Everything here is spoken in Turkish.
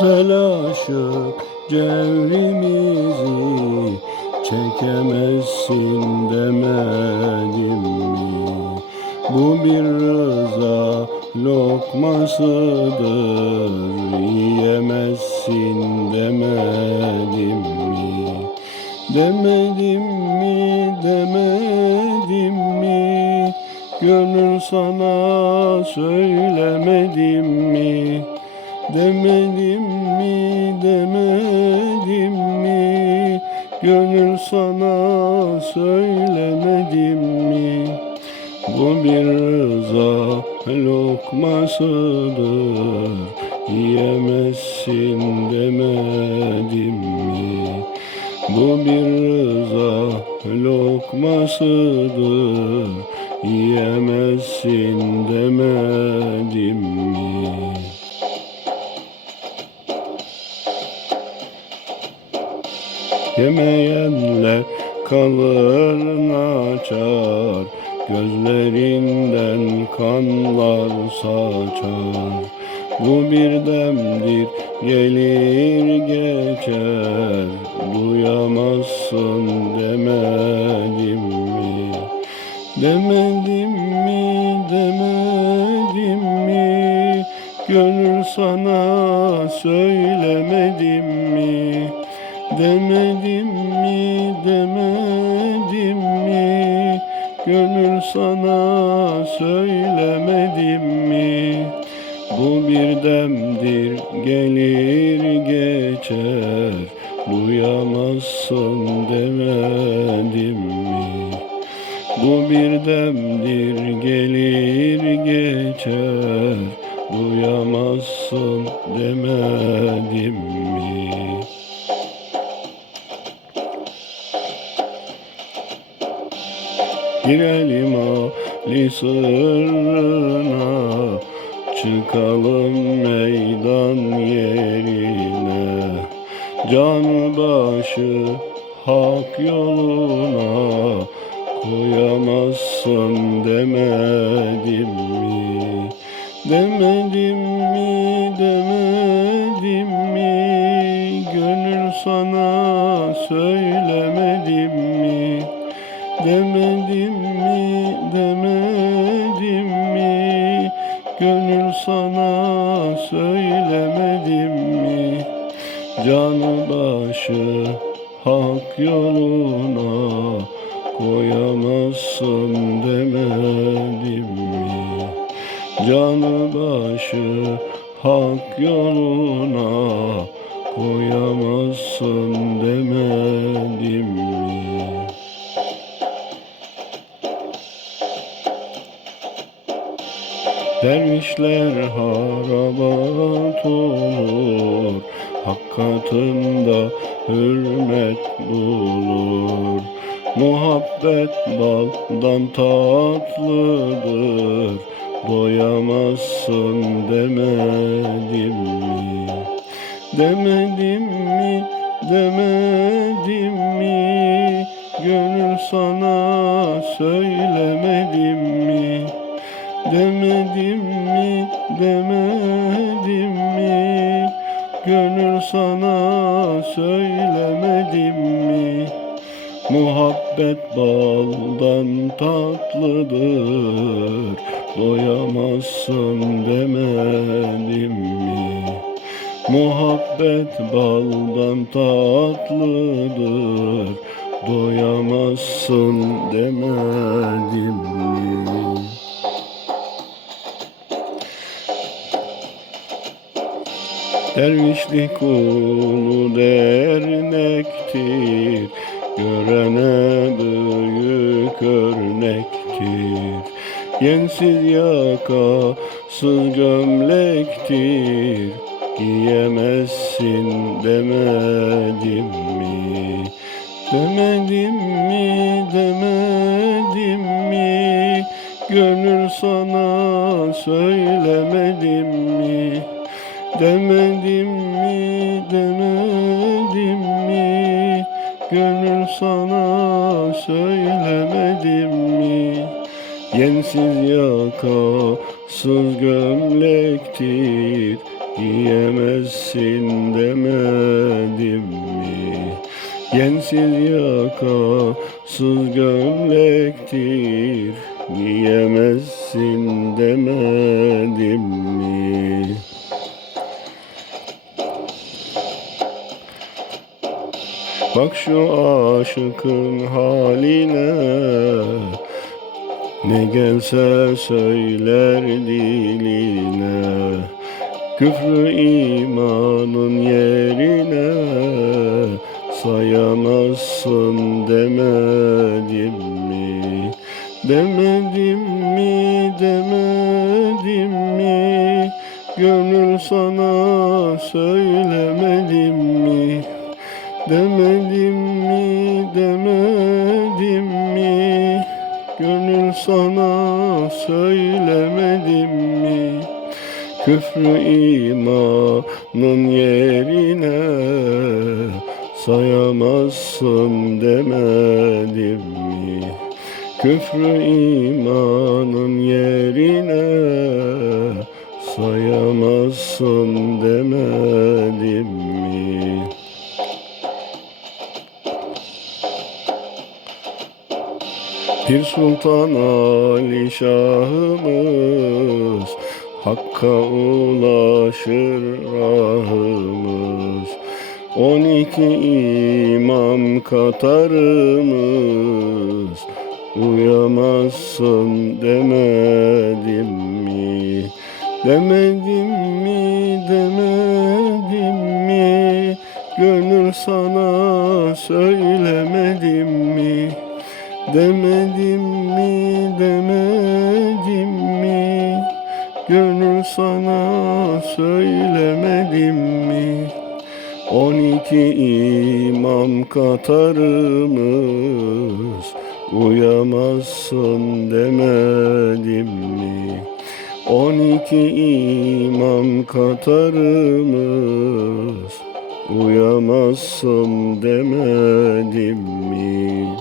Telaşı cevrimizi çekemezsin demedim mi? Bu bir rıza lokmasıdır yiyemezsin demedim mi? Demedim mi demedim mi? Gönül sana söylemedim mi? Demedim mi demedim mi? Gönül sana söylemedim mi? Bu bir rıza lokmasıdır. Yiyemezsin demedim mi? Bu bir rıza lokmasıdır. Yiyemezsin demedim mi Yemeyenler kalır açar Gözlerinden kanlar saçar Bu bir demdir gelir geçer Duyamazsın demedim mi? Demedim mi demedim mi? Gönül sana söylemedim? Demedim mi demedim mi? Gönül sana söylemedim mi? Bu bir demdir gelir geçer. Duyamazsın demedim mi? Bu bir demdir gelir geçer. Duyamazsın demedim mi Girelim Ali sırrına Çıkalım meydan yerine Can başı hak yoluna Koyamazsın demedim mi? Demedim mi, demedim mi? Gönül sana söylemedim mi? Demedim Canı başı hak yoluna koyamazsın demedim mi? Canı başı hak yoluna koyamazsın demedim mi? Dervişler harabat olur Hak katında hürmet bulur Muhabbet baldan tatlıdır Doyamazsın demedim mi? Demedim mi, demedim mi? Gönül sana söylemedim mi? Demedim mi, demedim mi? Sana söylemedim mi? Muhabbet baldan tatlıdır Doyamazsın demedim mi? Muhabbet baldan tatlıdır Doyamazsın demedim mi? Dervişlik kulu dernektir Görene büyük örnektir Yensiz yakasız gömlektir Giyemezsin demedim mi? Demedim mi, demedim mi? Gönül sana söylemedim mi? Demedim söylemedim mi? Yensiz yakasız gömlektir giyemezsin demedim mi? Yensiz yakasız gömlektir giyemezsin demedim mi? Bak şu aşıkın haline Ne gelse söyler diline Küfrü imanın yerine Sayamazsın demedim mi? Demedim mi, demedim mi? Gönül sana söylemedim mi? Demedim mi, demedim mi? Gönül sana söylemedim mi? Küfrü imanın yerine sayamazsın demedim mi? Küfrü imanın yerine sayamazsın demedim mi? Pir Sultan Ali Şahımız Hakka ulaşır rahımız On iki imam katarımız Uyamazsın demedim mi? Demedim mi, demedim mi? Gönül sana söylemedim mi? Demedim mi, demedim mi? Gönül sana söylemedim mi? On iki imam katarımız Uyamazsın demedim mi? On iki imam katarımız Uyamazsın demedim mi?